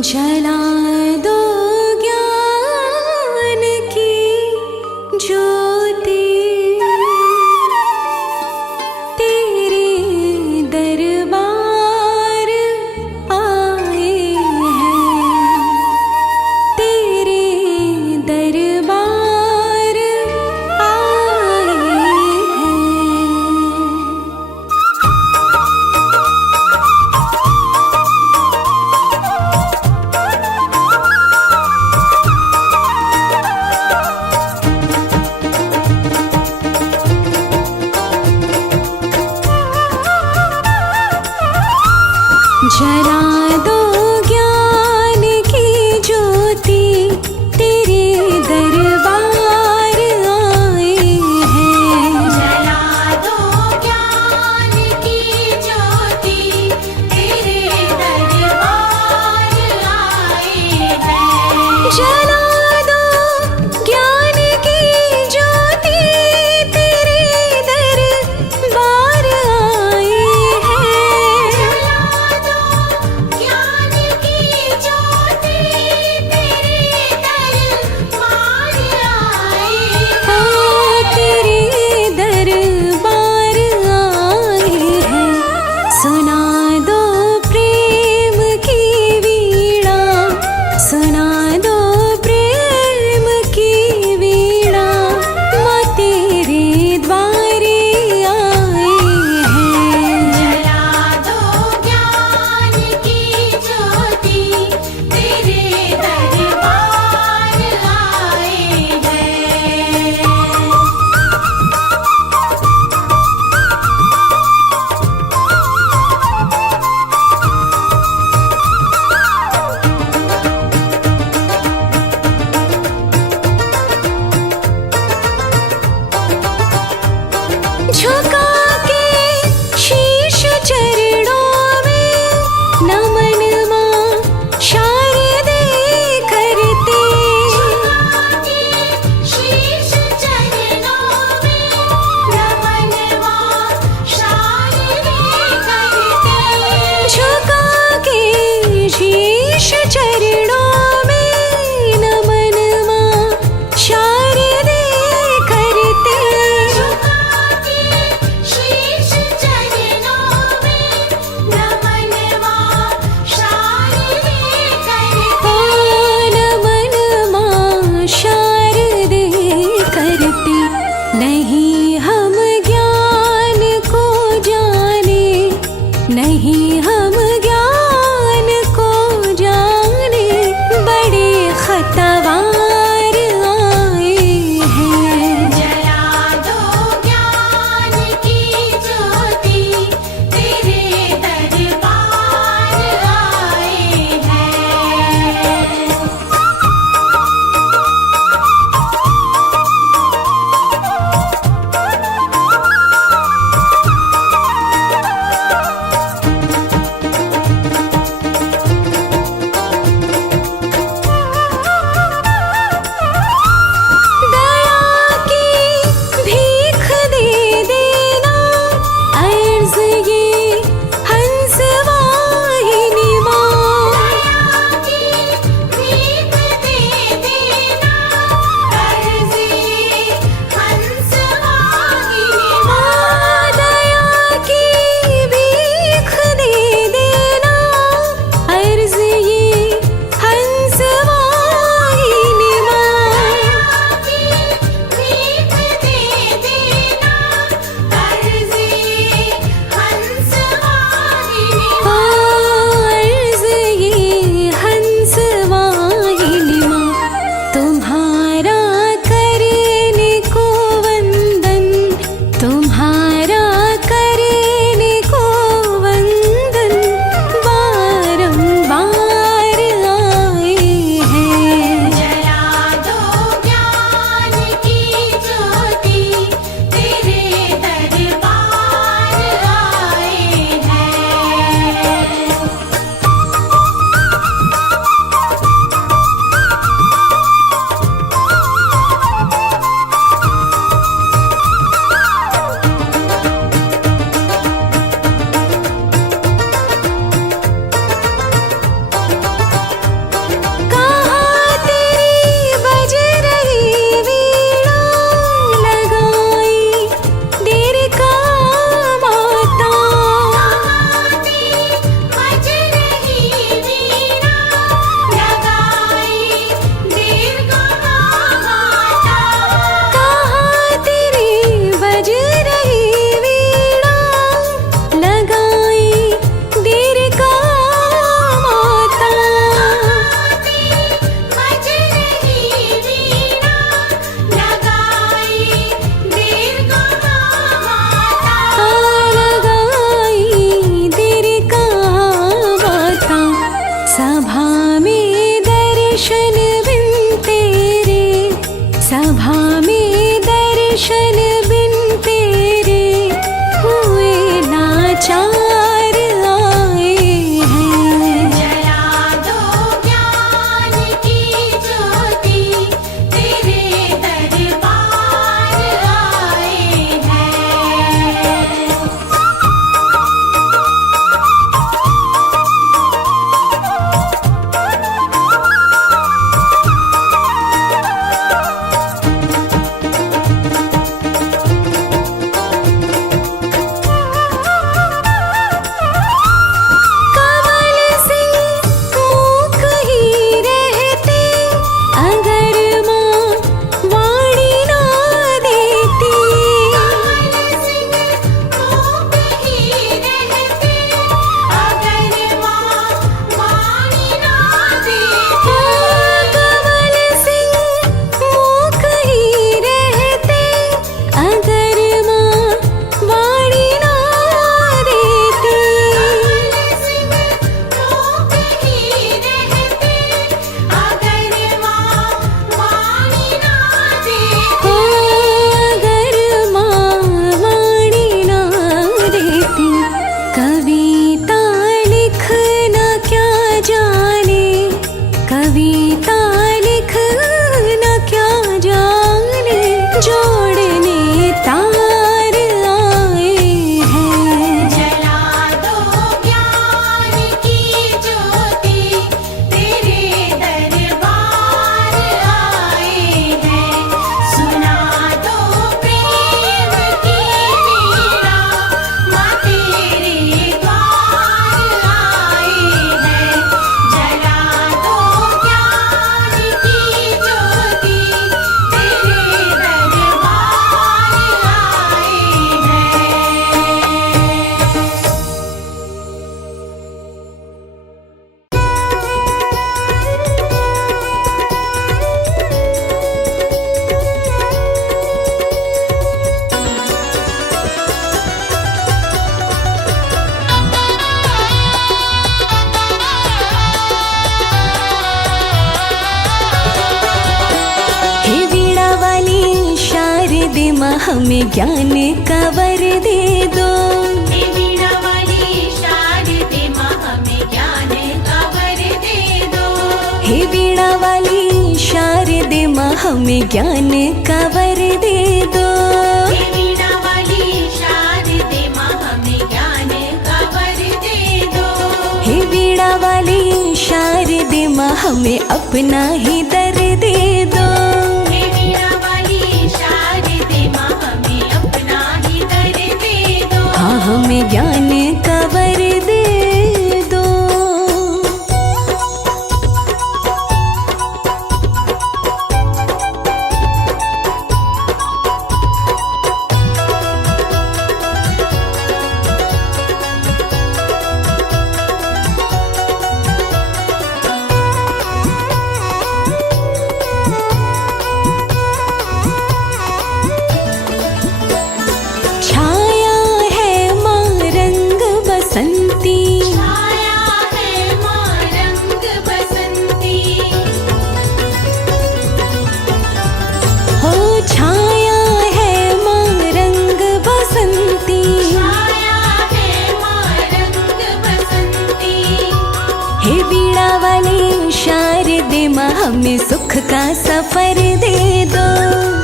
जला दो ज्ञान की ज्योति, तेरे दरबार आए हैं, तेरे दरबार आए हैं। माँ हमें ज्ञान का वर दे दो। हे वीणा वाली शारदे माँ हमें ज्ञान का वर दे दो। हे वीणा वाली शारदे माँ हमें ज्ञान का वर दे दो। हे वीणा वाली शारदे माँ हमें ज्ञान का वर दे दो। हे वीणा वाली शारदे माँ हमें अपना ही दर दे दो। हे वीणा वाली शारदे माँ हमें अपना ही दर दे दो। हाँ हमें ज्ञान का वर दे दो। छाया है माँ रंग बसंती, छाया है माँ रंग बसंती। हो छाया है माँ रंग बसंती। छाया है माँ रंग बसंती। हे वीणा वाली शारदे माँ हमें सुख का सफर दे दो।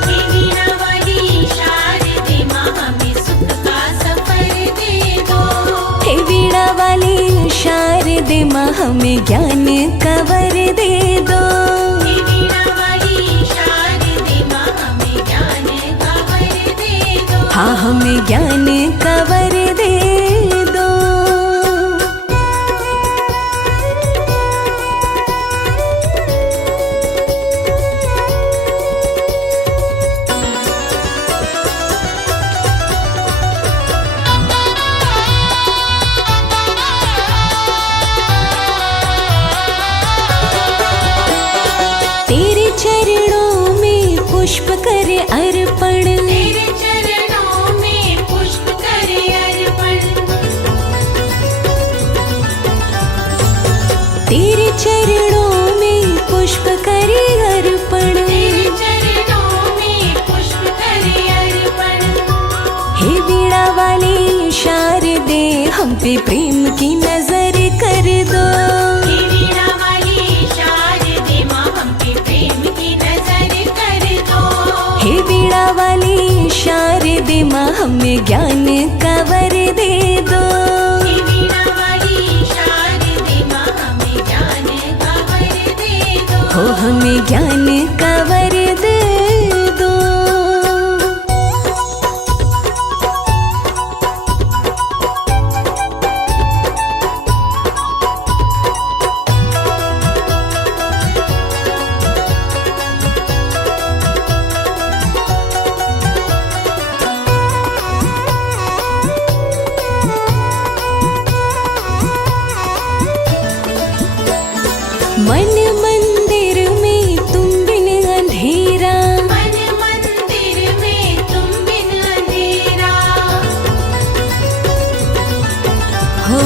हे वीणा वाली शारदे माँ हमें सुख का सफर दे दो। हे वीणा वाली शारदे माँ हमें ज्ञान का वर दे दो। हे वीणा वाली शारदे माँ हमें ज्ञान का वर दे दो। हाँ हमें ज्ञान का वर दे दो। तेरे चरणों में पुष्प करे अर्पण। तेरे चरणों में पुष्प करे अर्पण। तेरे चरणों में पुष्प करे अर्पण। तेरे चरणों में पुष्प करे अर्पण। हे वीणा वाली शारदे हम पे प्रेम की नजर कर दो। हे वीणा वाली शारदे माँ हम पे प्रेम की नजर कर दो। हे वीणा वाली शारदे माँ हमें ज्ञान का वर दे दो। हे वीणा वाली शारदे माँ हमें ज्ञान का वर दे दो। हो हमें ज्ञान का वर दे दो। मन मंदिर में तुम बिन अंधेरा। मन मंदिर में तुम बिन अंधेरा। हो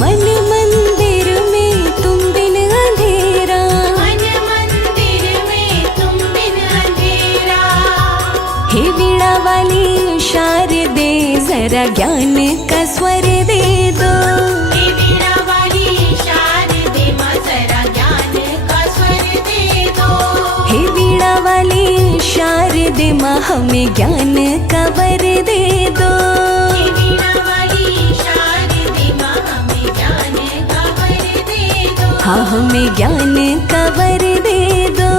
मन मंदिर में तुम बिन अंधेरा। मन मंदिर में तुम बिन अंधेरा। हे वीणा वाली शारदे जरा ज्ञान का स्वर दे दो। हे वीणा वाली शारदे माँ जरा ज्ञान का स्वर दे दो। हे वीणा वाली शारदे माँ हमें ज्ञान का वर दे दो। हे वीणा वाली शारदे माँ हमें ज्ञान का वर दे दो। हाँ हमें ज्ञान का वर दे दो।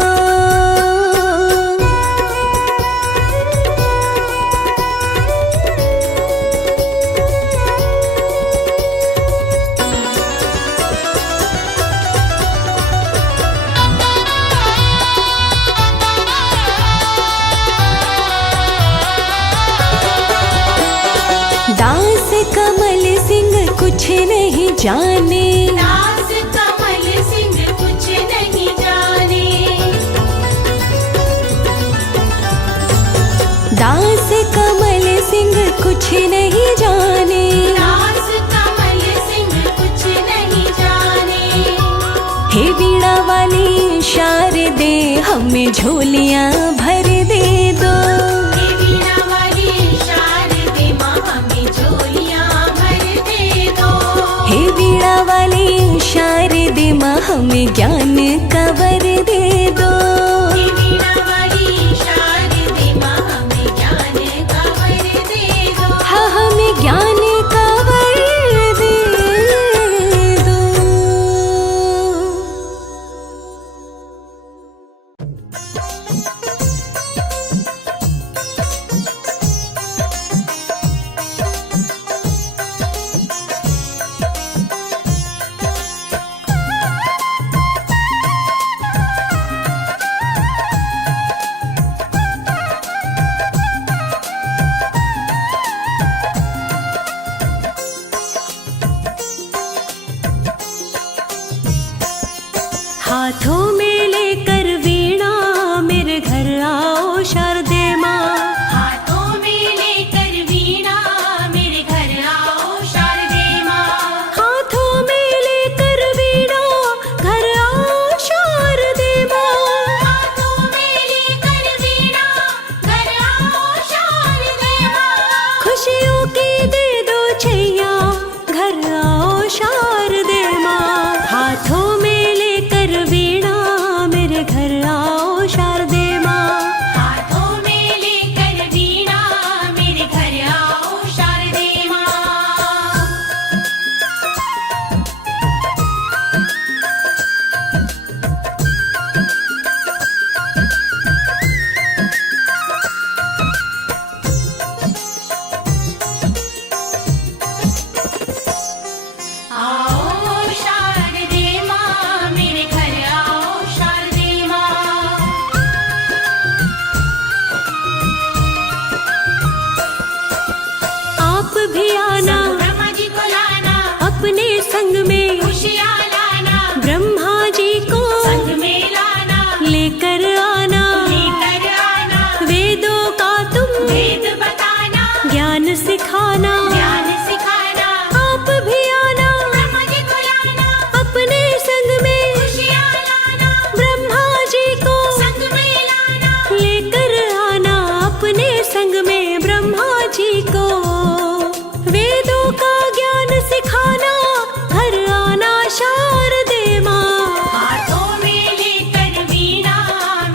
दास कमल सिंह कुछ नहीं जाने। दास कमल सिंह कुछ नहीं जाने। दास कमल सिंह कुछ नहीं जाने। दास कमल सिंह कुछ नहीं जाने। हे वीणा वाली शारदे हमें झोलियाँ भर दे दो। हे वीणा हमें ज्ञान का वर दे दो। हे वीणा वाली शारदे माँ हमें ज्ञान का वर दे दो। हाँ हमें ज्ञान का वर दे दो। हाथों में लेकर वीणा मेरे घर आओ शारदे माँ। हाथों में लेकर वीणा मेरे घर आओ शारदे माँ। हाथों में लेकर वीणा घर आओ शारदे माँ। हाथों में लेकर वीणा घर आओ शारदे माँ। खुशियों की दे दो छैया घर आओ शारदे माँ। हाथों में लेकर वीणा मेरे घर आओ शारदे माँ। हाथों में लेकर वीणा मेरे घर आओ शारदे माँ। आओ शारदे माँ मेरे घर आओ शारदे माँ। आप भी आना ब्रह्मा जी को लाना अपने संग में। खुशियाँ लाना ब्रह्मा जी को संग में लाना लेकर आना। लेकर आना वेदों का तुम वेद बताना ज्ञान सिखाना। ज्ञान सिखाना। आप भी आना ब्रह्मा जी को लाना अपने संग में। खुशियाँ लाना ब्रह्मा जी को संग में लाना लेकर आना अपने संग में। ब्रह्मा जी को वेदों का ज्ञान सिखाना। घर आना शारदे माँ। हाथों में लेकर वीणा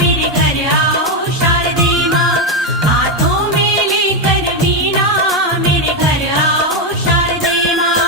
मेरे घर आओ शारदे माँ। हाथों में लेकर वीणा मेरे घर आओ शारदे माँ।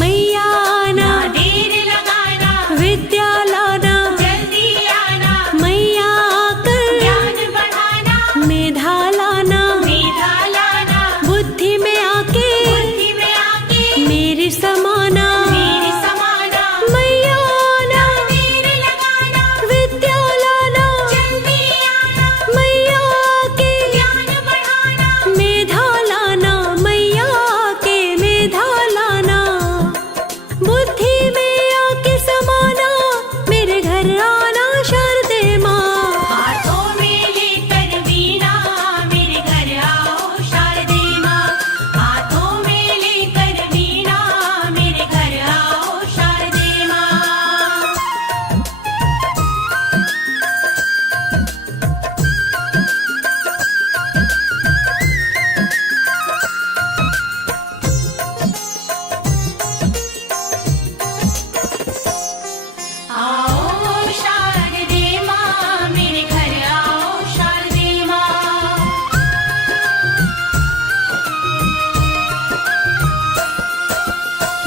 मैया आना देर लगाना विद्या लाना। जल्दी आना मैया आकर ज्ञान बढ़ाना मेधा लाना। मेधा लाना बुद्धि में आके बुद्धि में आके मेरी समाना। मेरे समाना। मैया आना देर लगाना विद्या लाना। जल्दी आना मैया आके ज्ञान बढ़ाना मेधा लाना। मैया आके मेधा लाना। बुद्धि में आके समाना मेरे घर आना शारदे माँ। हाथों में लेकर वीणा मेरे घर आओ शारदे माँ। हाथों में लेकर वीणा मेरे घर आओ शारदे माँ। आओ शारदे माँ मेरे घर आओ शारदे माँ।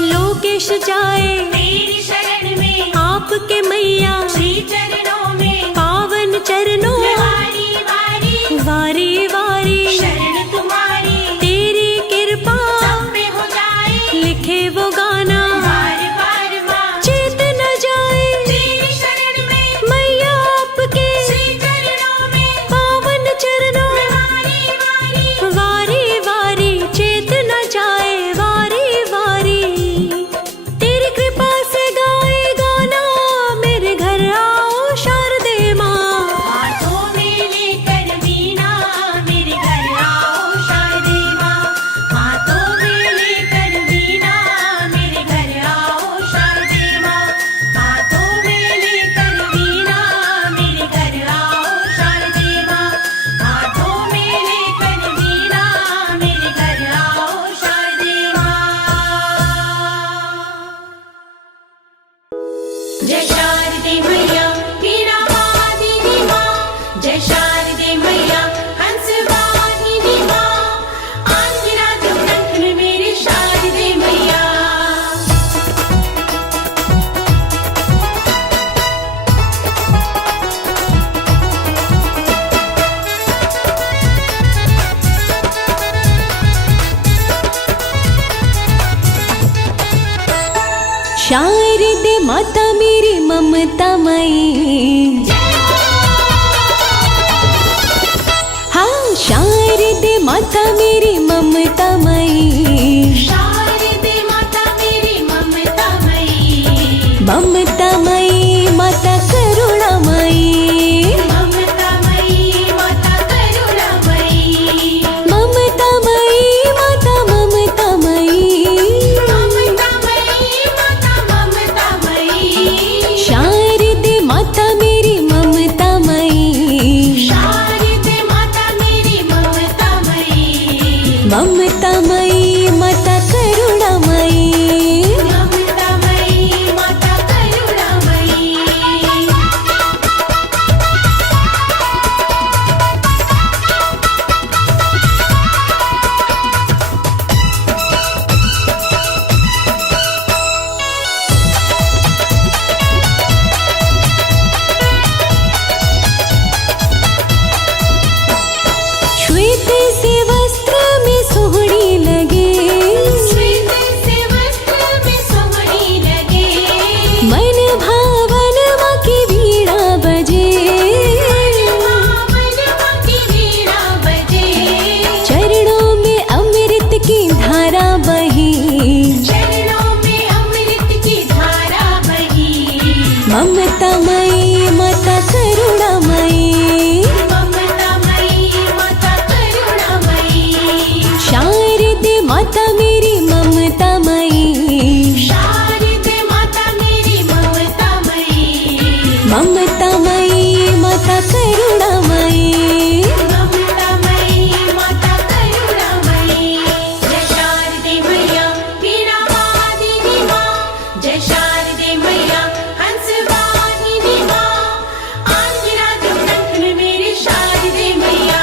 लोकेश जाए तेरी शरण में आपके मैया। श्री चरणों में पावन चरणों वारी वारी वारी वारी। शरण तुम्हारी तेरी कृपा सब पे हो जाए लिखे वो गाना। बार बार माँ चेत न जाए तेरी शरण में मैया आपके श्री चरणों में पावन चरणों वारी वारी वारी वारी। चेत न जाए वारी वारी। तेरी कृपा से गाए गाना मेरे घर शारदे माता मेरी ममता मई, हाँ शारदे माता मेरी ममता मई, शारदे माता मेरी ममता मई, ममता मई माता करुणामयी, ममता मई माता करुणामयी, ममता मई माता ममता मई, ममता मई माता ममता मई, शारदे माता मेरी ममता मई, शारदे माता मेरी ममता मई, ममता मई माता करुणामयी, ममता मई माता करुणामयी। श्वेत से वस्त्र में सोहनी लगे, श्वेत से वस्त्र में सोहनी लगे, मन भावन माँ की वीणा बजे, पावन माँ की वीणा बजे, चरणों में अमृत की धारा बही, चरणों में अमृत की धारा बही, ममता मई माता करुणामयी, ममता मई माता करुणामयी, शारदे माता मेरी ममता मई, शारदे माता मेरी ममता मई, ममता मई माता करुणामयी, ममता मई माता करुणामयी। जय शारदे मैया वीणा वादिनी माँ, जय शारदे मैया हंस वाहिनी माँ, आंगिरा जगदंब में मेरी शारदे मैया।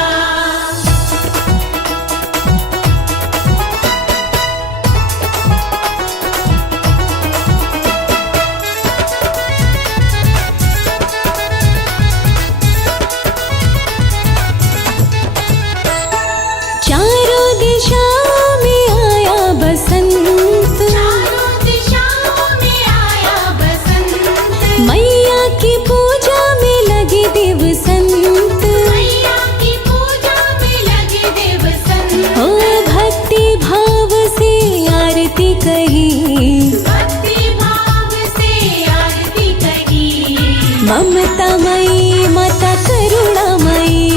चारों दिशाओं में आया बसंत, चारों दिशाओं में आया बसंत, मैया की पूजा में लगे देव संत, मैया की पूजा में लगे देव संत, हो भक्ति भाव से आरती कही, भक्ति भाव से आरती कही, ममता मई माता करुणामयी,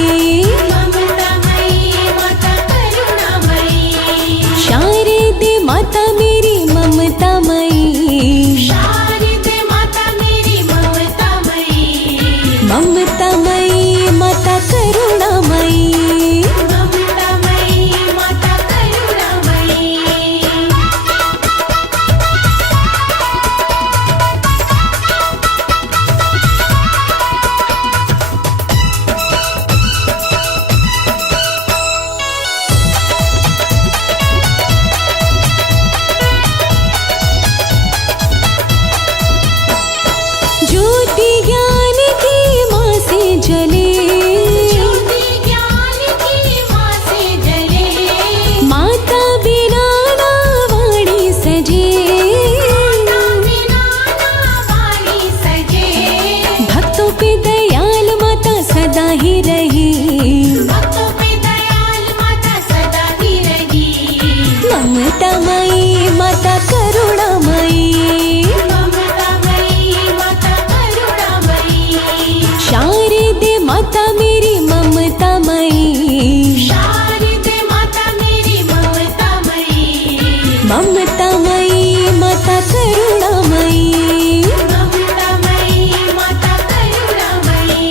ममता मई माता करुणामयी, शारदे माता मेरी ममता मई, शारदे माता मेरी ममता मई, ममता मई माता करुणामयी, ममता मई माता करुणामयी। ज्योति ज्ञान की माँ से जले, ज्योति ज्ञान की माँ से जले, माता बिना ना वाणी सजे, माता बिना ना वाणी सजे, भक्तों पे दयाल माता सदा ही रही, भक्तों पे दयाल माता सदा ही रही, ममता मई माता करुणामयी, ममता मई माता करुणामयी, शारदे माता मेरी ममता मई, शारदे माता मेरी ममता मई, ममता मई माता करुणामयी, ममता मई माता करुणामयी।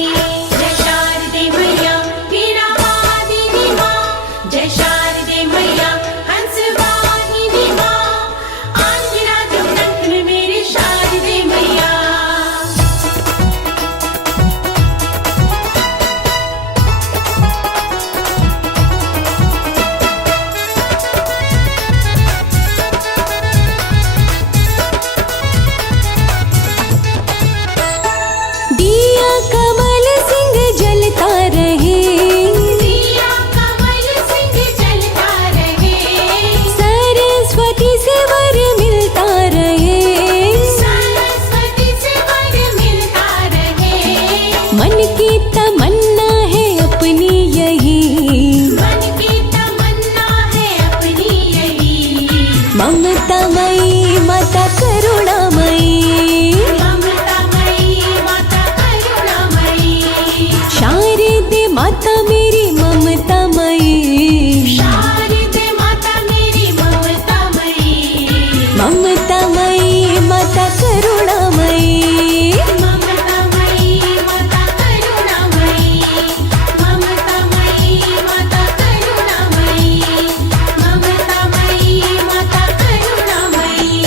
जय शारदे मैया वीणा वादिनी माँ, जय शारदे मैया हंस वाहिनी माँ, आंगिरा जगदंब में मेरी शारदे मैया। ममतामयी माता करुणामयी, ममतामयी माता करुणामयी, शारदे माता मेरी ममतामयी, शारदे माता मेरी ममतामयी, ममतामयी माता करुणामयी, ममतामयी माता करुणामयी, ममतामयी माता करुणामयी, ममतामयी माता करुणामयी।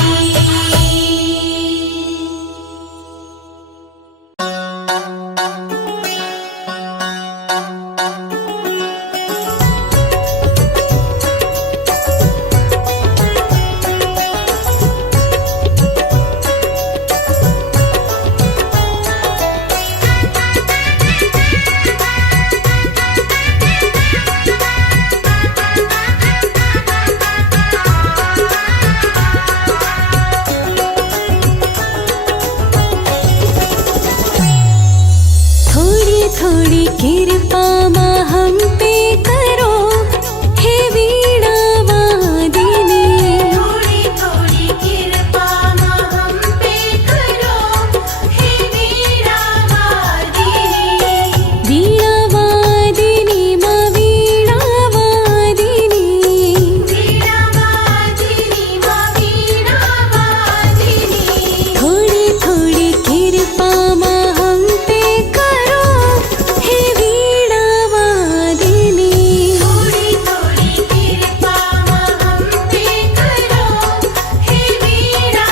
थोड़ी थोड़ी कृपा माँ हम पे करो, हे वीणा वादिनी, थोड़ी थोड़ी कृपा माँ हम पे करो, हे वीणा वादिनी, वीणा वादिनी माँ वीणा वादिनी, वीणा वादिनी माँ वीणा वादिनी, थोड़ी थोड़ी कृपा माँ हम पे करो, हे वीणा वादिनी, थोड़ी थोड़ी कृपा माँ हम पे करो, हे वीणा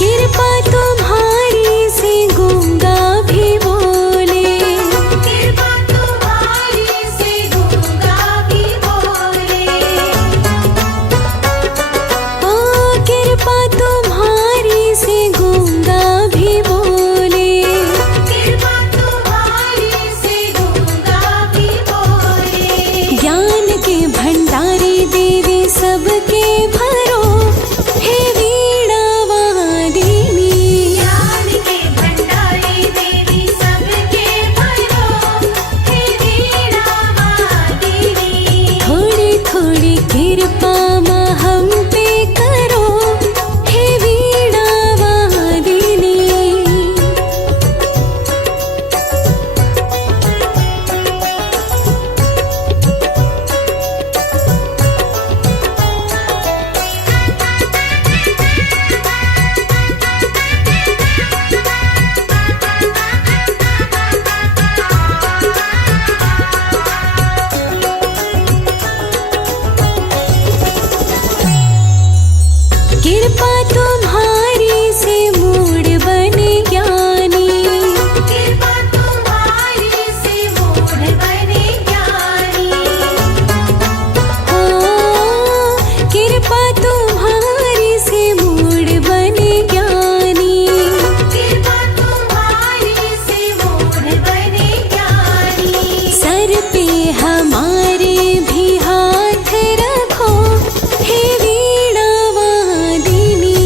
कृपा तुम्हारी से गूंगा भी बोले, कृपा तुम्हारी से गूंगा भी बोले, ओ कृपा तुम्हारी से गूंगा भी बोले, कृपा तुम्हारी से गूंगा भी बोले, ज्ञान के भंडारी देवी सबके भरो, हे वीणा वादिनी, ज्ञान के भंडारी देवी सबके भरो, हे वीणा वादिनी, थोड़ी थोड़ी कृपा माँ हम पे करो, हे वीणा वादिनी, कृपा तुम्हारी से मूड बने ज्ञानी, कृपा तुम्हारी से मूढ़ बने ज्ञानी, ओ कृपा तुम्हारी से मूड बने ज्ञानी, कृपा तुम्हारी से मूढ़ बने ज्ञानी, सर पे हमारे भी हाथ रखो, हे वीणा वादिनी,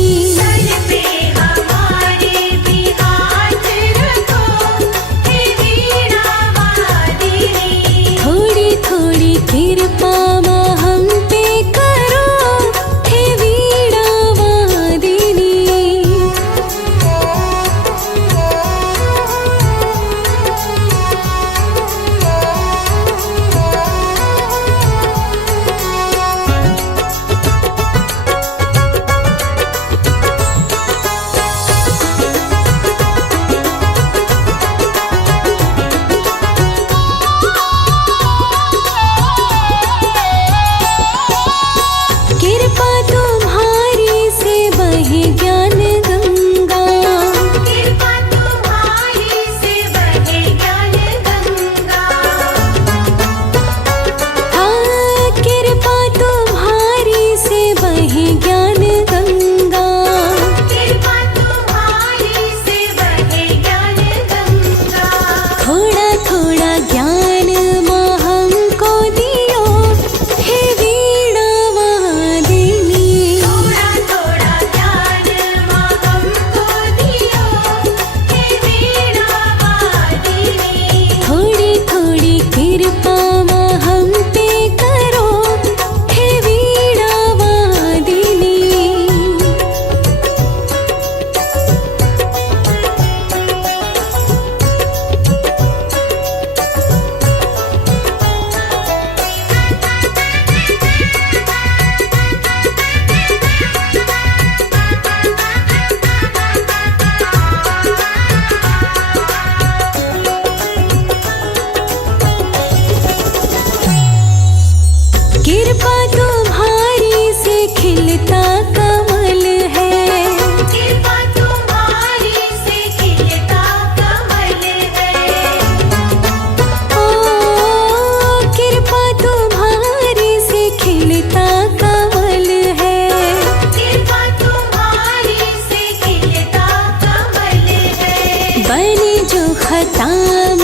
खाता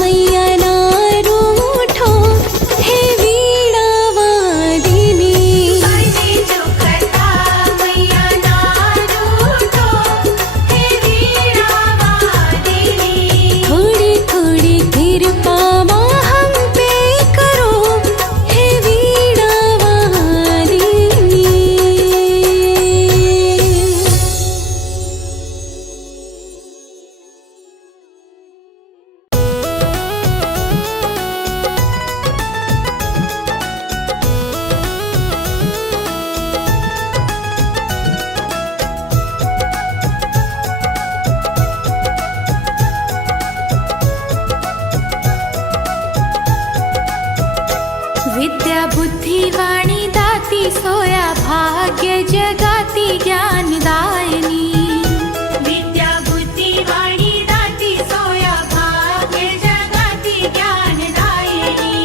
मैया ना रूठो हे वीणा वादिनी। काळजी जो करता मैया ना रूठो हे वीणा वादिनी। थोड़ी थोड़ी कृपा माँ हम पे करो हे वीणा वादिनी। विद्या बुद्धि वाणी दाती सोया भाग्य जगाती ज्ञानदायिनी। विद्या बुद्धी वाणी दाती सोया भाग्य जगाती ज्ञानदायिनी।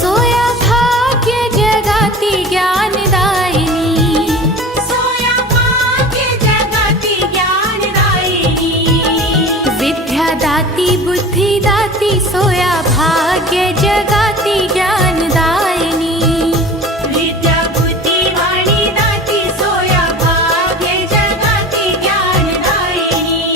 सोया भाग्य जगाती ज्ञानदायिनी। सोया भाग्य जगाती ज्ञानदायिनी। विद्या दाती बुद्धि दाती सोया भाग्य जगाती ज्ञानदायिनी। विद्या बुद्धी वाणी दाती सोया भाग्य जगाती ज्ञानदायिनी।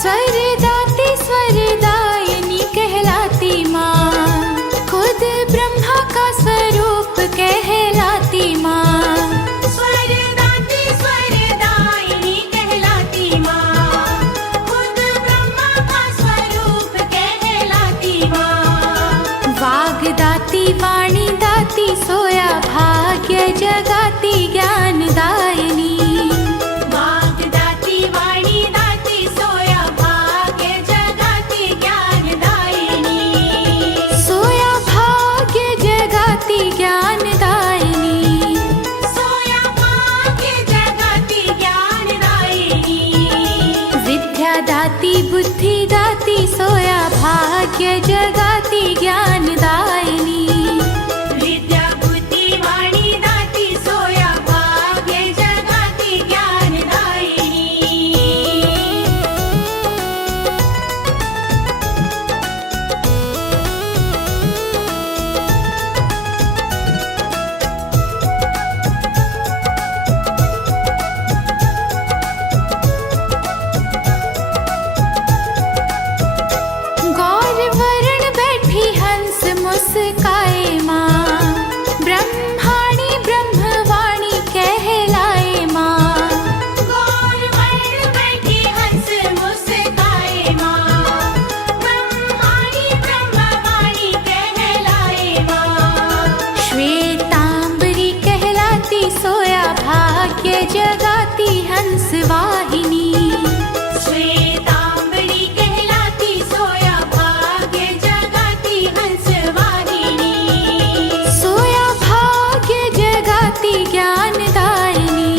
स्वरदाती स्वरदायिनी कहलाती माँ। खुद ब्रह्मा का स्वरूप कहलाती माँ। स्वरदाती स्वरदायिनी कहलाती माँ। खुद ब्रह्मा का स्वरूप कहलाती माँ। वाग्दाती वाणी दाती सोया भाग्य जगाती ज्ञानदायिनी। वाग्दाती वाणी दाती सोया भाग्य जगाती ज्ञानदायिनी। सोया भाग्य जगाती ज्ञानदायिनी। सोया भाग्य जगाती ज्ञानदायिनी। विद्या दाती बुद्धि दाती सोया भाग्य जगाती ज्ञानदायिनी। विद्या बुद्धि वाणी दाती सोया भाग्य जगाती ज्ञानदायिनी। गौर वरण बैठी हंस मुस्काए माँ। ब्रह्माणी ब्रह्मवाणी कहलाए माँ। गौर वर्ण बैठी हंस मुस्काए माँ। ब्रह्माणी ब्रह्मवाणी कहलाए माँ। श्वेतांबरी कहलाती सोया भाग्य जगाती हंस वाहिनी। श्वेतांबरी कहलाती सोया भाग्य जगाती हंस वाहिनी। सोया भाग्य जगाती ज्ञानदायिनी।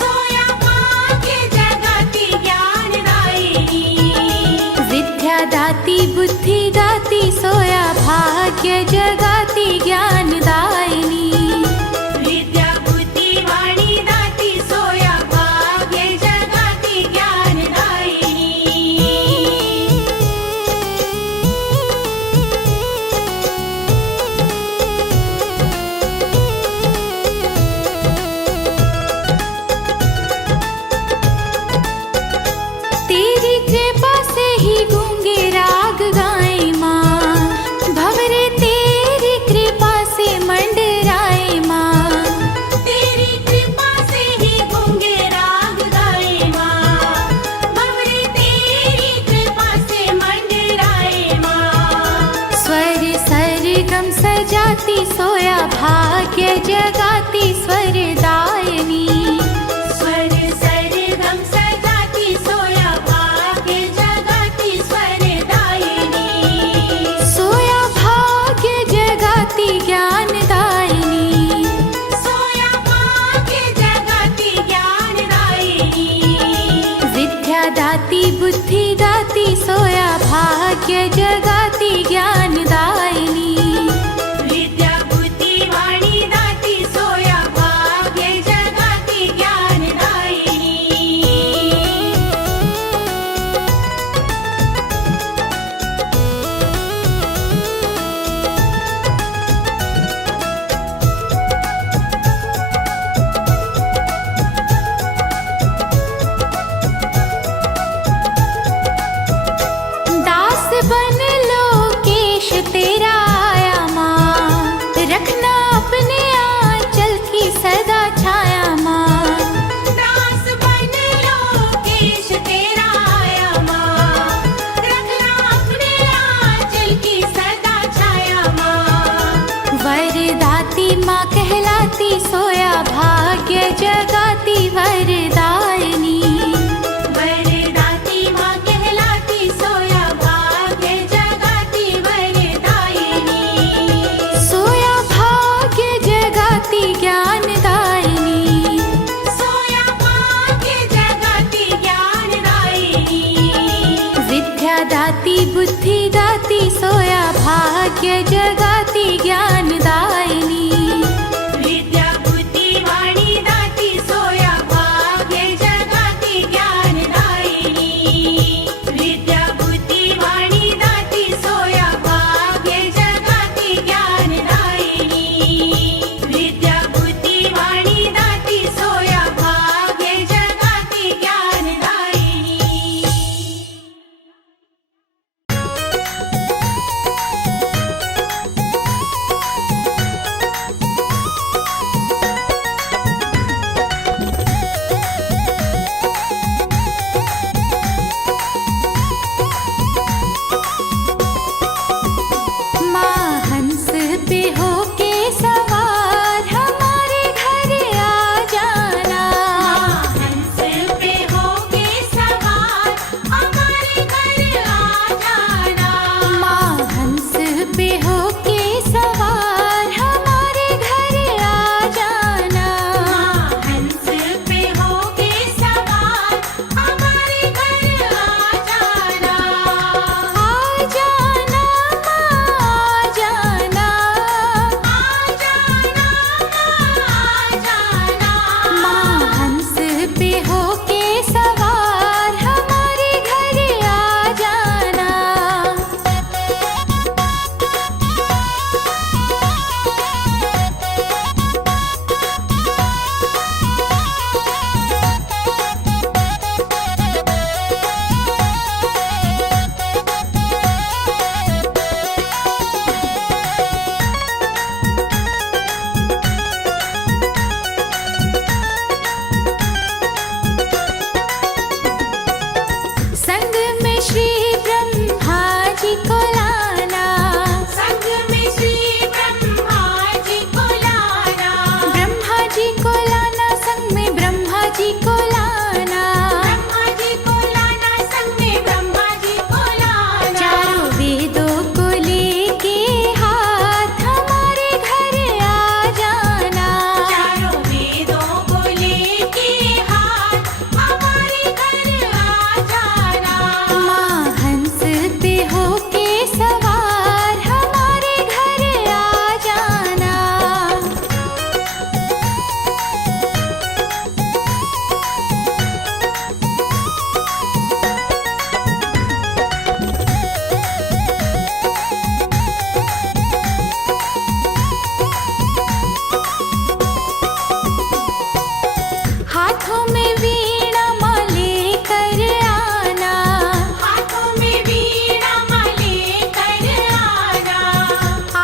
सोया भाग्य जगाती ज्ञानदायिनी। विद्या दाती बुद्धि दाती सोया भाग्य जगाती ज्ञानदायिनी। विद्या बुद्धि वाणी दाती सोया भाग्य जगाती ज्ञानदायिनी। तेरी कृपा से ही गूंगे राग गाए माँ। भंवरे तेरी कृपा से मंडराए माँ। तेरी कृपा से ही गूंगे राग गाए माँ। भंवरे तेरी कृपा से मंडराए माँ। स्वर सरगम सजाती सोया भाग्य जगाती स्वरदायिनी। स्वर सरगम सजाती सोया भाग्य जगाती स्वरदायिनी। सोया भाग्य जगाती ज्ञानदायिनी। सोया भाग्य जगाती ज्ञानदायिनी। विद्या दाती बुद्धि दाती सोया भाग्य जगाती दाती बुद्धि दाती सोया भाग्य जगाती ज्ञानदायिनी विद्या बुद्धि वाणी दाती सोया भाग्य जगाती ज्ञानदायिनी विद्या बुद्धि वाणी दाती सोया भाग्य जगाती ज्ञानदायिनी विद्या बुद्धि वाणी दाती सोया भाग्य जगाती ज्ञानदायिनी माँ हंस पे होके सवार हमारे घर आ जाना हंस पे होके सवार हमारे घर आ जाना माँ हंस पे होके सवार हमारे घर आ जाना हंस पे होके सवार हमारे घर आ जाना आ जाना आ जाना आ जाना माँ हंस पे होके सवार हमारे घर आ जाना संग में श्री ब्रह्मा जी को लाना संग में श्री ब्रह्मा जी को लाना ब्रह्मा जी को लाना संग में ब्रह्मा जी को लाना ब्रह्मा जी को लाना संग में ब्रह्मा जी को लाना चारों वेदों को लेके हाथ हमारे घर आ जाना चारों वेदों को लेके हाथ हमारे घर आ जाना माँ हंस पे होके सवार हमारे घर आ जाना हाथों में वीणा माँ लेकर आना हाथों में वीणा माँ लेकर आना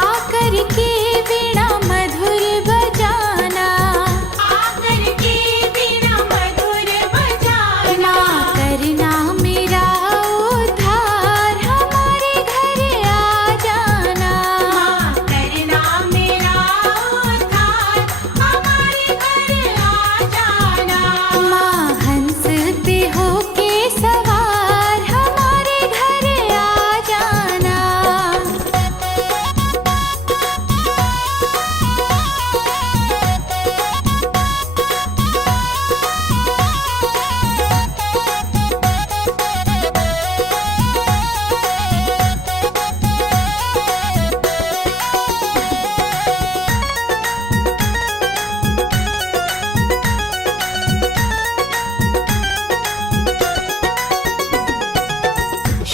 आकर के वीणा मधुर बजाना आकर के वीणा मधुर बजाना माँ करना मेरा उद्धार हमारे घर आ जाना माँ करना मेरा उद्धार हमारे घर आ जाना माँ हंस पे होके सवार हमारे घर आ जाना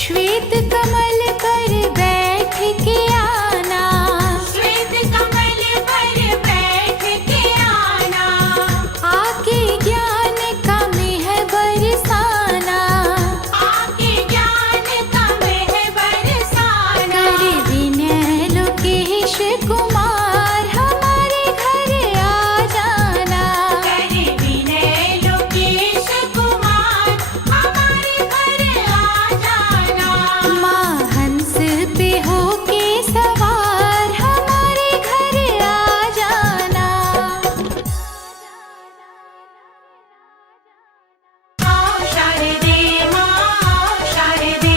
श्वेत कमल पर बैठ के आना श्वेत कमल पर बैठ के आना आके ज्ञान का मेह बरसाना आके ज्ञान का मेह बरसाना करे विनय लोकेश कुमार हमारे घर आ जाना करे विनय लोकेश कुमार हमारे घर आ जाना माँ हंस पे होके सवार हमारे घर आ जाना आओ शारदे माँ आओ शारदे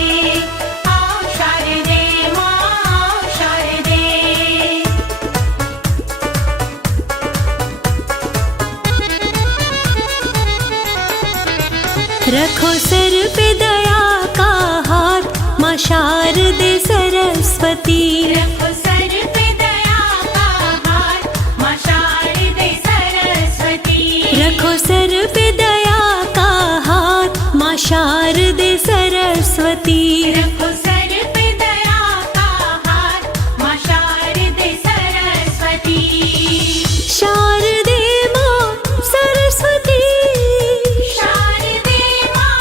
आओ शारदे माँ आओ शारदे रखो सर पे दया का हाथ माँ शारदे सरस्वती। रखो सर पे दया का हाथ, माँ शारदे सरस्वती। रखो सर पे दया का हाथ, माँ शारदे सरस्वती। रखो सर पे दया का हाथ, माँ शारदे सरस्वती। शारदे माँ सरस्वती, शारदे माँ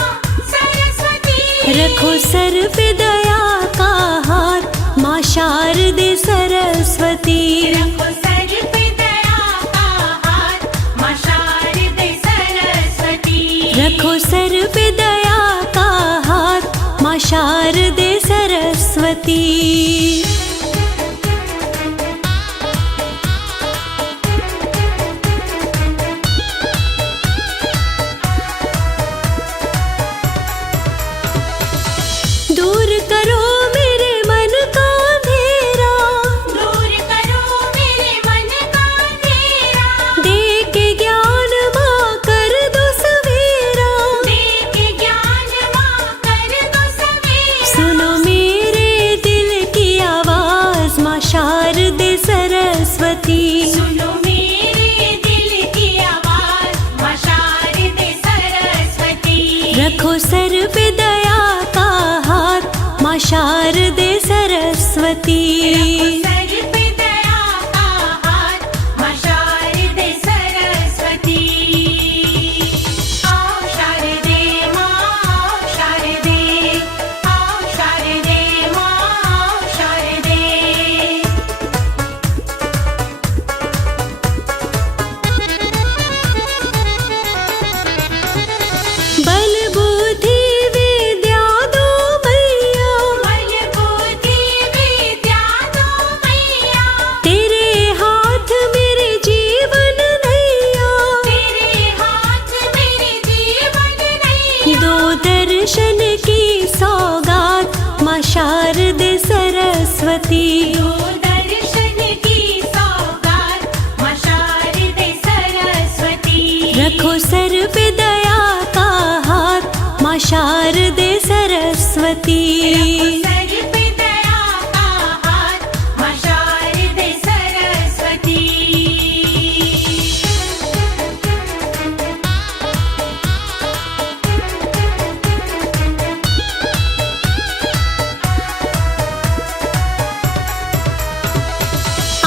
सरस्वती। रखो सर पे दया का हाथ, माँ शारदे सरस्वती। रखो सर पे दया का हाथ, माँ शारदे सरस्वती। रखो सर पे दया का हाथ, माँ शारदे सरस्वती। दूर करो मेरे मन का अंधेरा, दूर करो मेरे मन का अंधेरा। दे के ज्ञान माँ कर दो सवेरा। दे के ज्ञान माँ कर दो सवेरा। सुनो मेरे दिल की आवाज, माँ शारदे सरस्वती। सुनो मेरे दिल की आवाज, माँ शारदे सरस्वती। रखो सर पे दया का हाथ, माँ शारदे सरस्वती। रखो सर पे दया का हाथ, माँ शारदे सरस्वती। आओ शारदे माँ, आओ शारदे, आओ शारदे माँ, आओ शारदे। बल बुद्धि विद्या दो मैया, बल बुद्धि विद्या दो मैया। तेरे हाथ मेरे जीवन नैया। तेरे हाथ मेरे जीवन नैया। दो दर्शन की सौगात, माँ शारदे सरस्वती। दो दर्शन की सौगात, माँ शारदे सरस्वती। रखो सर पे दया का हाथ, माँ शारदे सरस्वती। रखो सर पे दया का हाथ, माँ शारदे सरस्वती।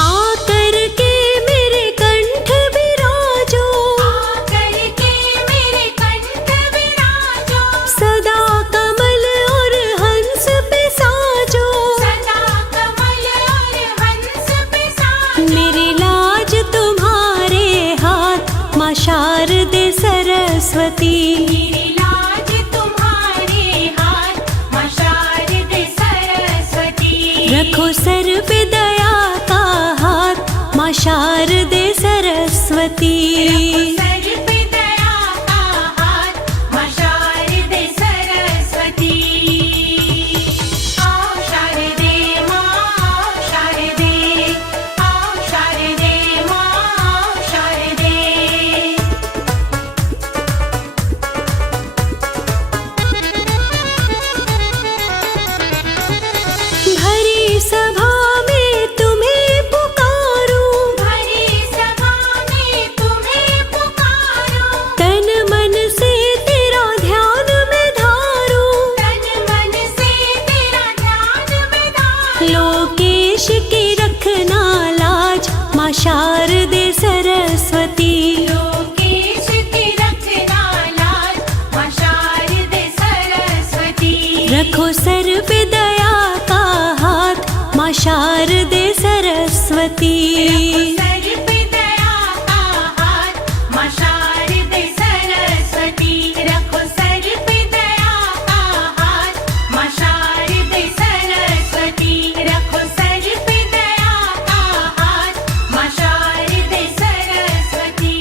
आकर के मेरे कंठ विराजो, आकर के मेरे कंठ विराजो। सदा कमल और हंस पे साजो। सदा कमल और हंस पे साजो। मेरी लाज तुम्हारे हाथ, माँ शारदे सरस्वती। मेरी लाज तुम्हारे हाथ, माँ शारदे सरस्वती। रखो सर पे दया का हाथ, माँ शारदे सरस्वती। रखो सर पे दया का हाथ, माँ शारदे सरस्वती। आओ शारदे माँ, आओ शारदे, आओ शारदे माँ, आओ शारदे। भरी सभा में तुम्हें पुकारूं, भरी सभा में तुम्हें पुकारो। तन मन से तेरा ध्यान में धारूं। तन मन से तेरा ध्यान में धारो। लोकेश की रखना लाज, माँ शारदे सरस्वती। लोकेश की रखना लाज, माँ शारदे सरस्वती। रखो सर पे दया का हाथ, माँ शारदे सरस्वती। रखो सर पे दया का हाथ, माँ शारदे सरस्वती। रखो सर पे दया का हाथ, माँ शारदे सरस्वती। रखो सर पे दया का हाथ, माँ शारदे सरस्वती।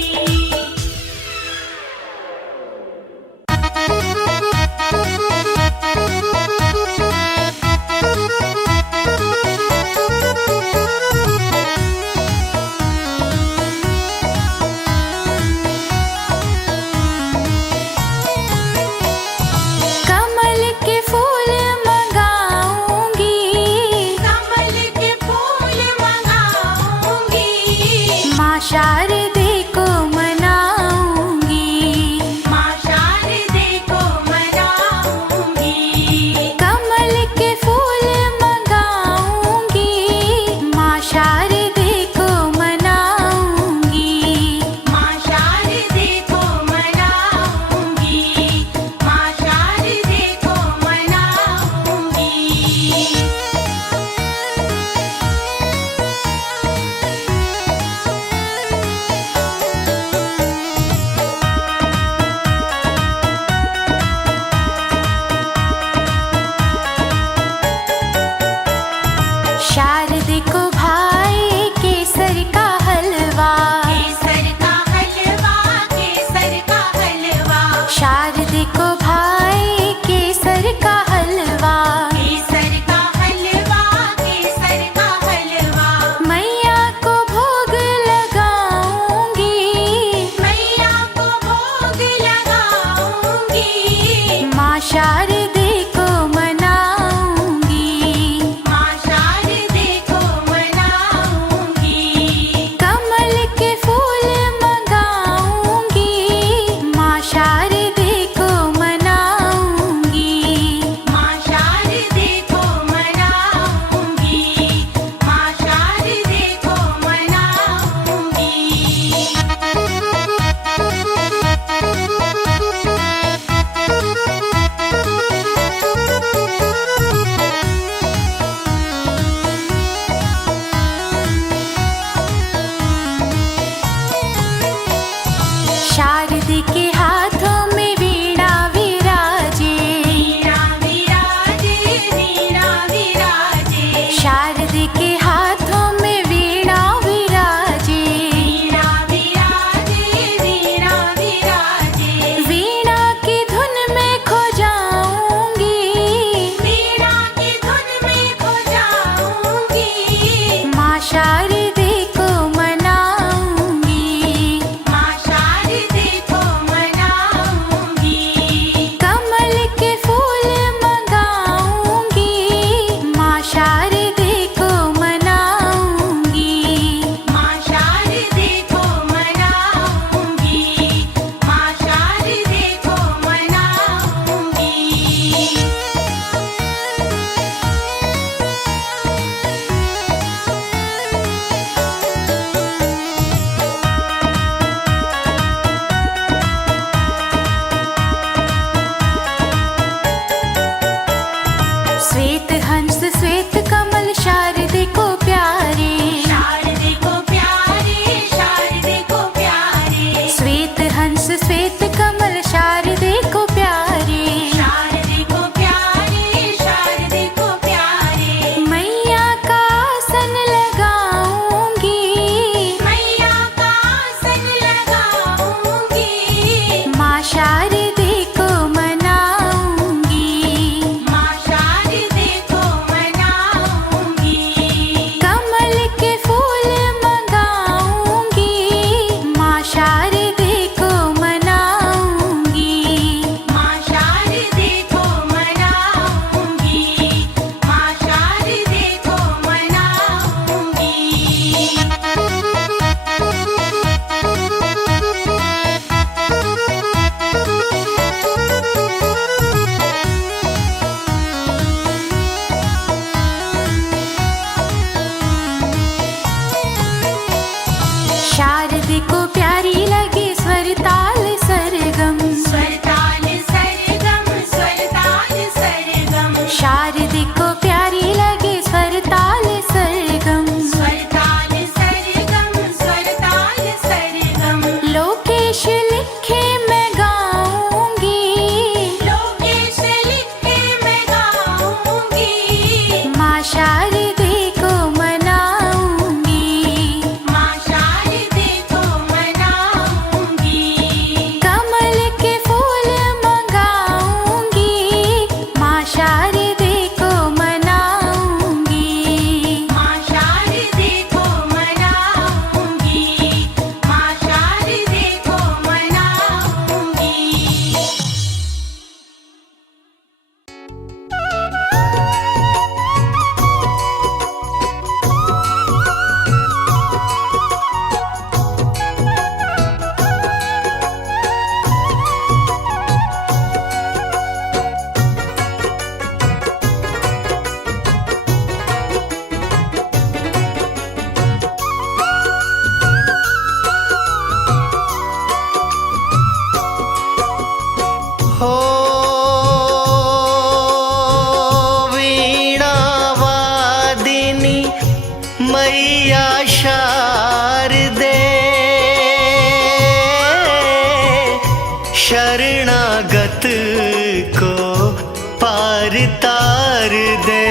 पार तार दे,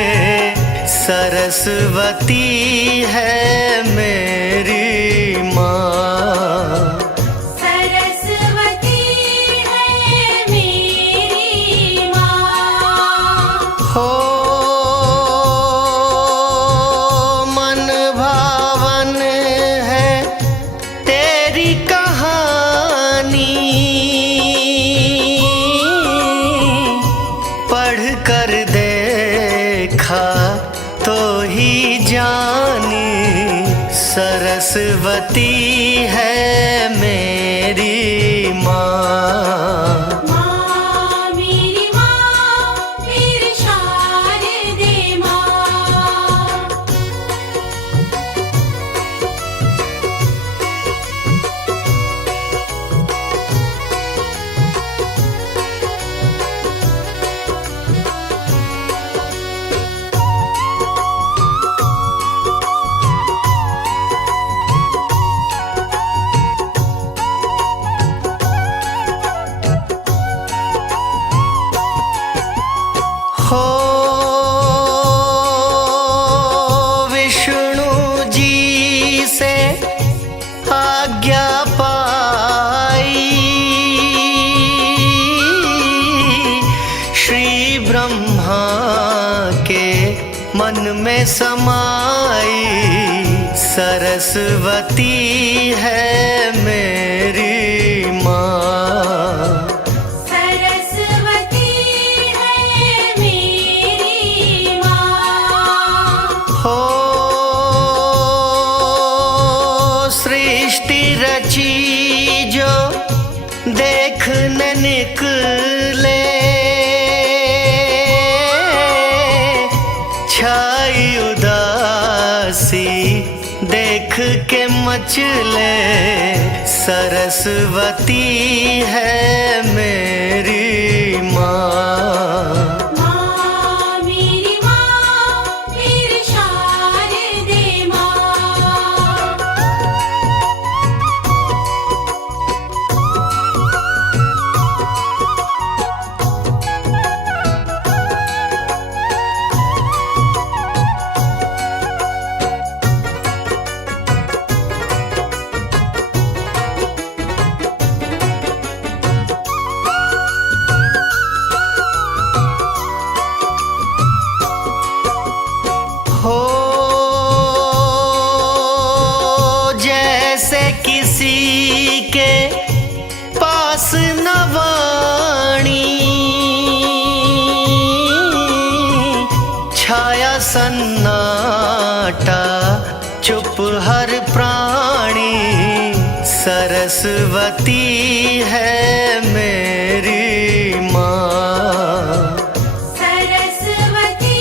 सरस्वती है मेरी माँ। सरस्वती है मेरी माँ। हो मन भावन है तेरी कहानी, पढ़ कर देखा तो ही जानी, सरस्वती है मेरी माँ। माँ मेरी शारदे माँ। हो विष्णु जी से आज्ञा पाई, श्री ब्रह्मा के मन में समाई, सरस्वती है मेरी माँ। सरस्वती है मेरी माँ। हो सृष्टि रची जो देखने निकले, छाई उदासी देख के मचले, सरस्वती है मेरी माँ। माँ मेरी शारदे माँ। हो जैसे किसी के पास न वाणी, छाया सन्नाटा चुप हर प्राणी, सरस्वती है मेरी माँ। सरस्वती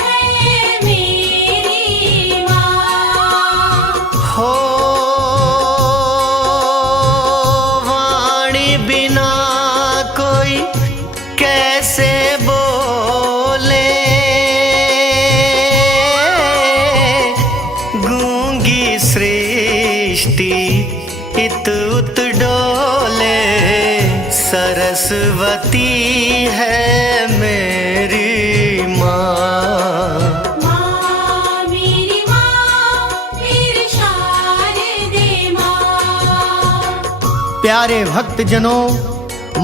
है मेरी माँ। हो वाणी बिना कोई कैसे बोले, गूंगी सृष्टि इत उत डोले, सरस्वती है मेरी माँ। माँ मेरी शारदे माँ। प्यारे भक्तजनों,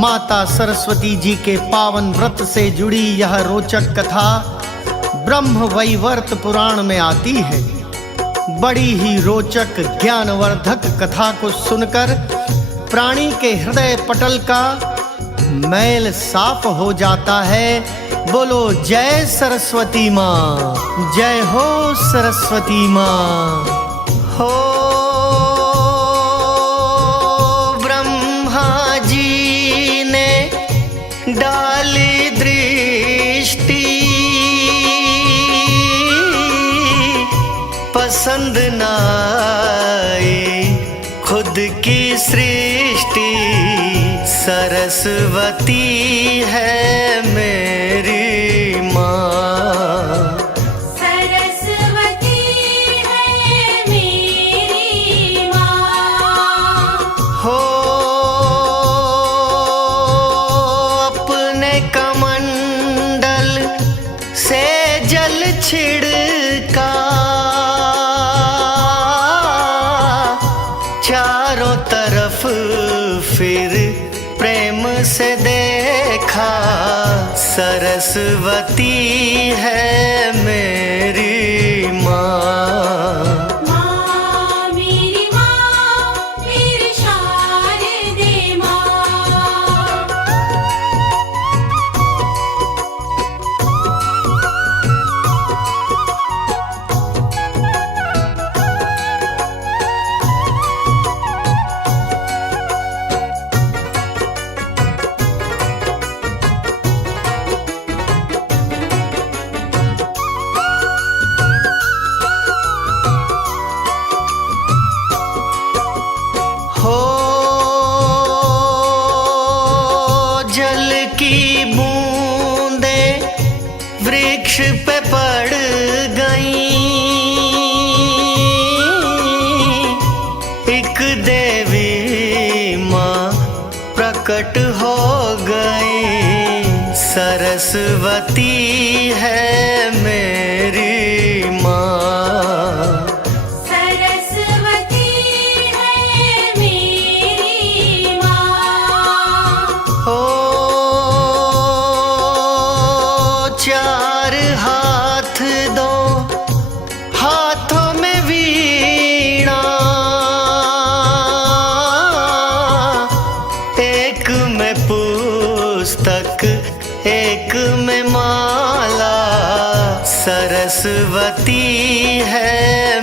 माता सरस्वती जी के पावन व्रत से जुड़ी यह रोचक कथा ब्रह्म वैवर्त पुराण में आती है। बड़ी ही रोचक ज्ञानवर्धक कथा को सुनकर प्राणी के हृदय पटल का मैल साफ हो जाता है। बोलो जय सरस्वती माँ, जय हो सरस्वती माँ। हो ब्रह्मा जी ने डाली दृष्टि, पसंद न आई खुद की सृष्टि, सरस्वती है मेरी माँ। सरस्वती है मेरी माँ। हो अपने कमंडल छिड़का, चारों तरफ फिर प्रेम से देखा, सरस्वती है मेरी माँ। माँ मेरी शारदे माँ। हो जल की बूंदे वृक्ष पे पड़ गई, एक देवी माँ प्रकट हो गई, सरस्वती है मेरी माँ। सरस्वती है मेरी माँ। ओ चार हाथ दो हाथों में वीणा, एक में पुस्तक एक में माला, सरस्वती है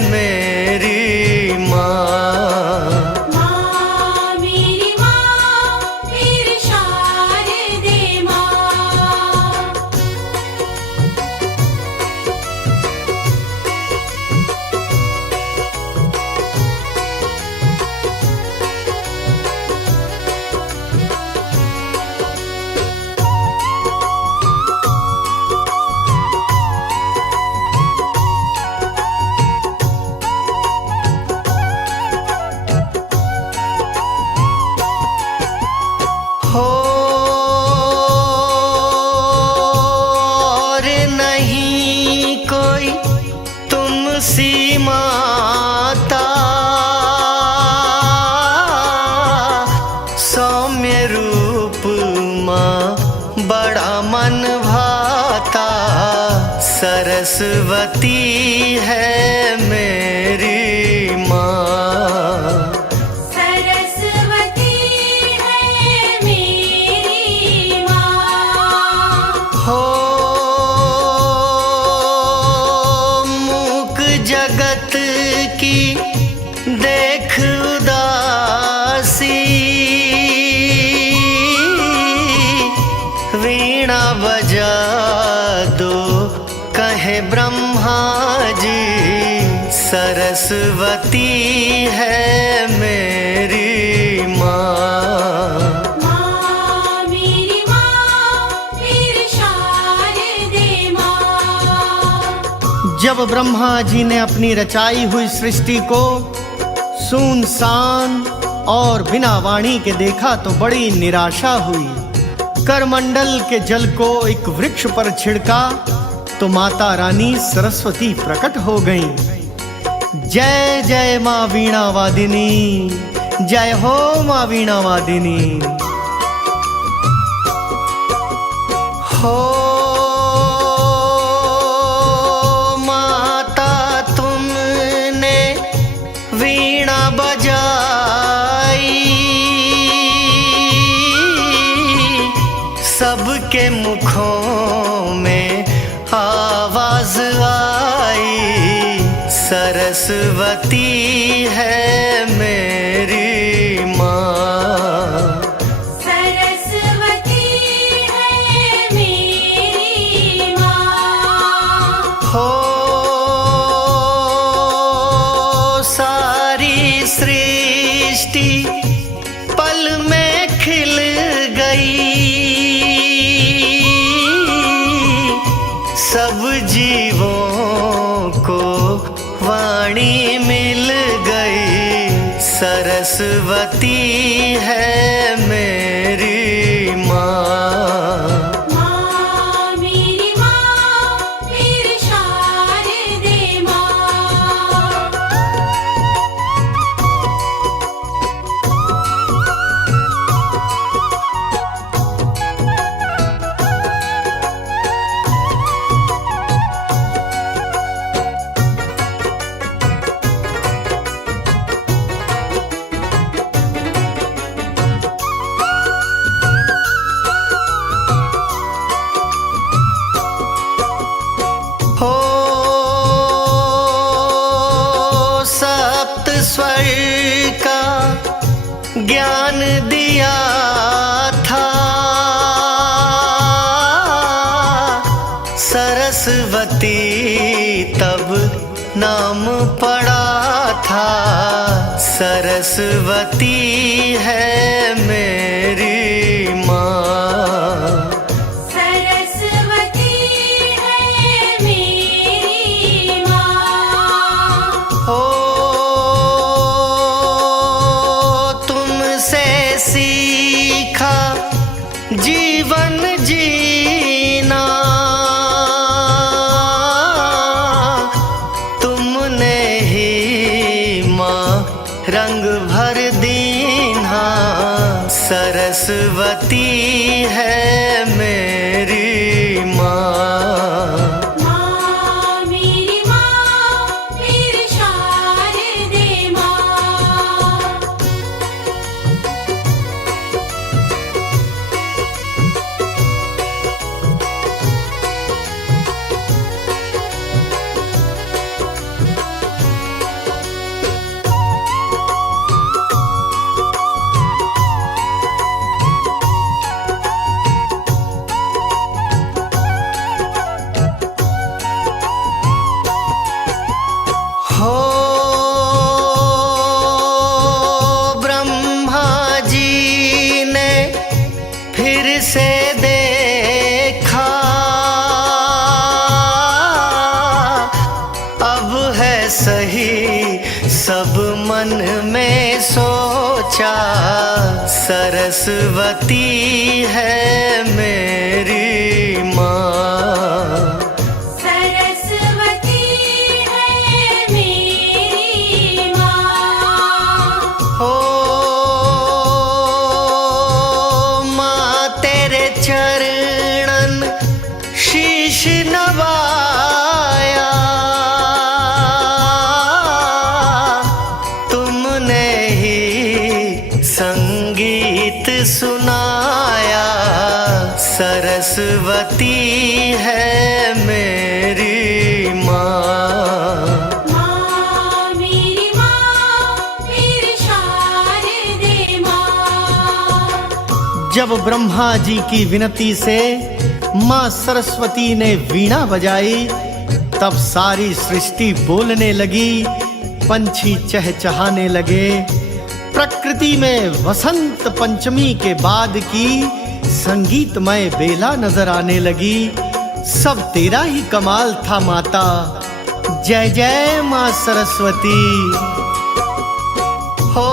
मेरी माँ। माँ मेरी शारदे माँ। हो और नहीं कोई तुमसी माता, सौम्य रूप माँ बड़ा मन भाता, सरस्वती है मेरी माँ। सरस्वती है मेरी माँ। हो मूक जगत की देख उदासी, वीणा बजा दो कहे ब्रह्मा जी, सरस्वती है मेरी माँ। माँ मेरी शारदे माँ। जब ब्रह्मा जी ने अपनी रचाई हुई सृष्टि को सुनसान और बिना वाणी के देखा तो बड़ी निराशा हुई। करमंडल के जल को एक वृक्ष पर छिड़का तो माता रानी सरस्वती प्रकट हो गईं। जय जय माँ वीणा वादिनी, जय हो माँ वीणा वादिनी। हो माता तुमने वीणा बजाई, सबके मुखों में आवाज आई, सरस्वती है मेरी माँ। सरस्वती है मेरी माँ। हो सारी सृष्टि पल में खिल गई, सब जीवों को वाणी मिल गई, सरस्वती है मेरी माँ। माँ मेरी शारदे स्वर का ज्ञान दिया था, सरस्वती तब नाम पड़ा था। सरस्वती है मेरी माँ, सरस्वती है मेरी माँ। ओ तुमसे सीखा जीवन जीना, तुमने ही माँ रंग भर दीना। सरस्वती है मेरी माँ, माँ मेरी शारदे माँ। हो ब्रह्मा जी ने फिर से देखा, अब है सही सब मन में सोचा। सरस्वती है मेरी माँ, सरस्वती है मेरी माँ। हो माँ तेरे चरणन शीश नवाया, तुमने ही संगीत सुनाया। सरस्वती है मेरी माँ, माँ मेरी शारदे माँ। जब ब्रह्मा जी की विनती से माँ सरस्वती ने वीणा बजाई, तब सारी सृष्टि बोलने लगी, पंछी चहचहाने लगे। प्रकृति में वसंत पंचमी के बाद की संगीतमय बेला नजर आने लगी। सब तेरा ही कमाल था माता, जय जय माँ सरस्वती। हो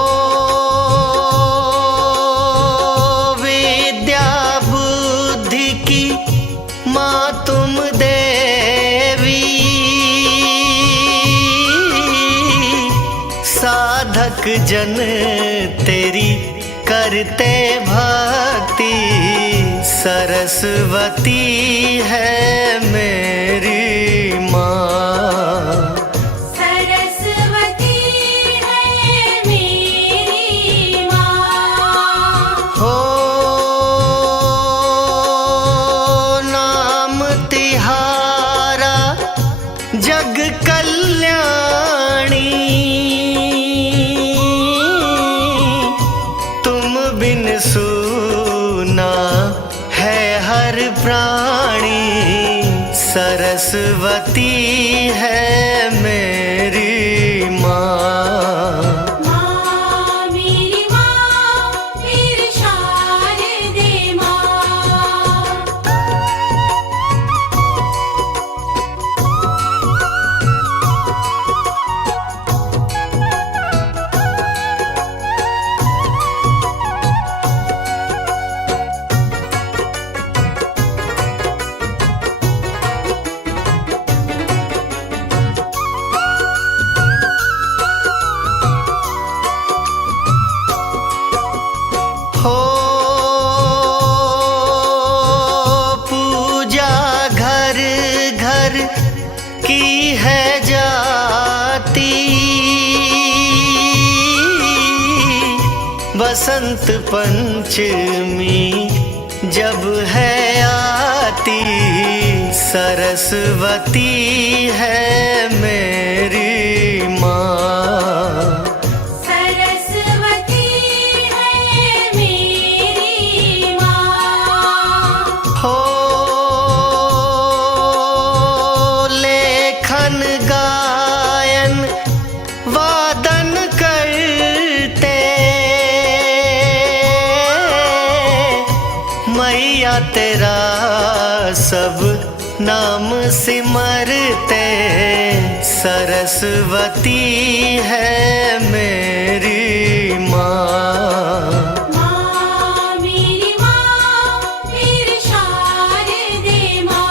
विद्या बुद्धि की माँ तुम देवी, साधक जन तेरी करते भक्ति। सरस्वती है मेरी माँ, सरस्वती है मेरी माँ। हो नाम तिहारा जग कल्याणी, तुम बिन सूना है हर प्राणी। सरस्वती है मेरी माँ, माँ मेरी शारदे माँ। हो पूजा घर घर की है जाती, बसंत पंचमी जब है आती। सरस्वती है मेरी माँ, तेरा सब नाम सिमरते, सरस्वती है मेरी माँ। माँ मेरी शारदे माँ।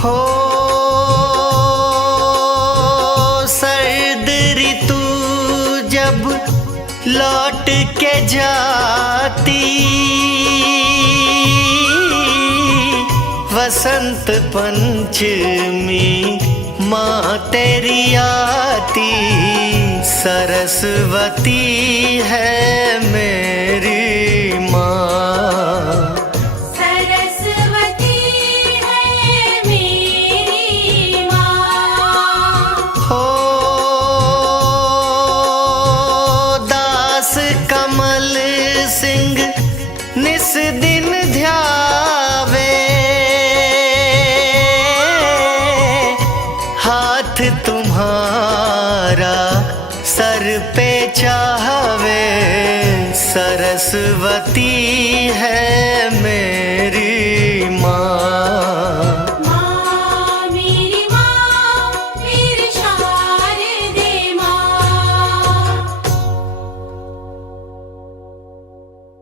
हो सर्द ऋतु जब लौट के जाती, वसंत पंचमी माँ तेरी आती, सरस्वती है मेरी माँ। सरस्वती है मेरी माँ। हो दास कमल सिंह निस दिन ध्यावे, हाथ तुम्हारा सर पे चाहवे, सरस्वती है